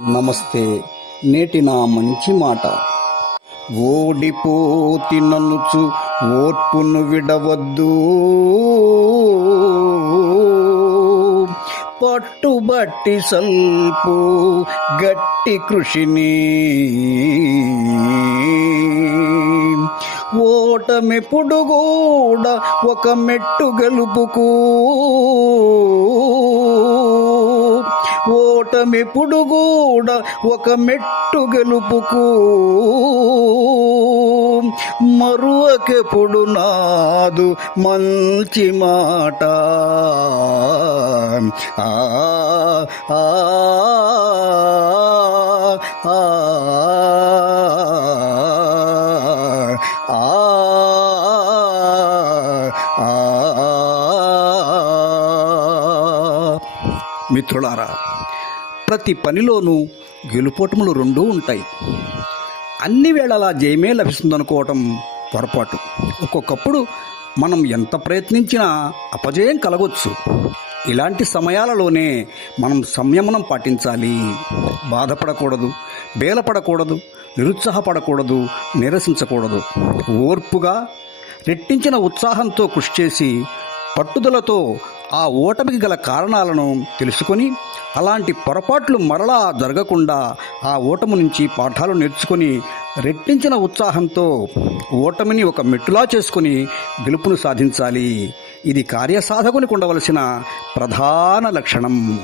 నమస్తే నేటి నా మంచి మాట. ఓడిపోతి నన్నుచు ఓర్పును విడవద్దు. పట్టుబట్టి సల్పు గట్టి కృషిని. ఓటమెప్పుడు కూడా ఒక మెట్టు గెలుపుకో ఓటమెప్పుడు కూడా ఒక మెట్టు గెలుపుకు. మరువకెప్పుడు నాదు మంచి మాట. ఆ ఆ ఆ. మిత్రులారా ప్రతి పనిలోనూ గెలుపోటములు రెండూ ఉంటాయి. అన్ని వేళలా జయమే లభిస్తుందనుకోవటం పొరపాటు. ఒక్కొక్కప్పుడు మనం ఎంత ప్రయత్నించినా అపజయం కలగొచ్చు. ఇలాంటి సమయాలలోనే మనం సంయమనం పాటించాలి. బాధపడకూడదు బేలపడకూడదు నిరుత్సాహపడకూడదు నిరసించకూడదు. ఓర్పుగా రెట్టించిన ఉత్సాహంతో కృషి చేసి పట్టుదలతో ఆ ఓటమికి గల కారణాలను తెలుసుకొని అలాంటి పొరపాట్లు మరలా జరగకుండా ఆ ఓటమి నుంచి పాఠాలు నేర్చుకొని రెట్టించిన ఉత్సాహంతో ఓటమిని ఒక మెట్టులా చేసుకుని గెలుపును సాధించాలి. ఇది కార్యసాధకునికి ఉండవలసిన ప్రధాన లక్షణం.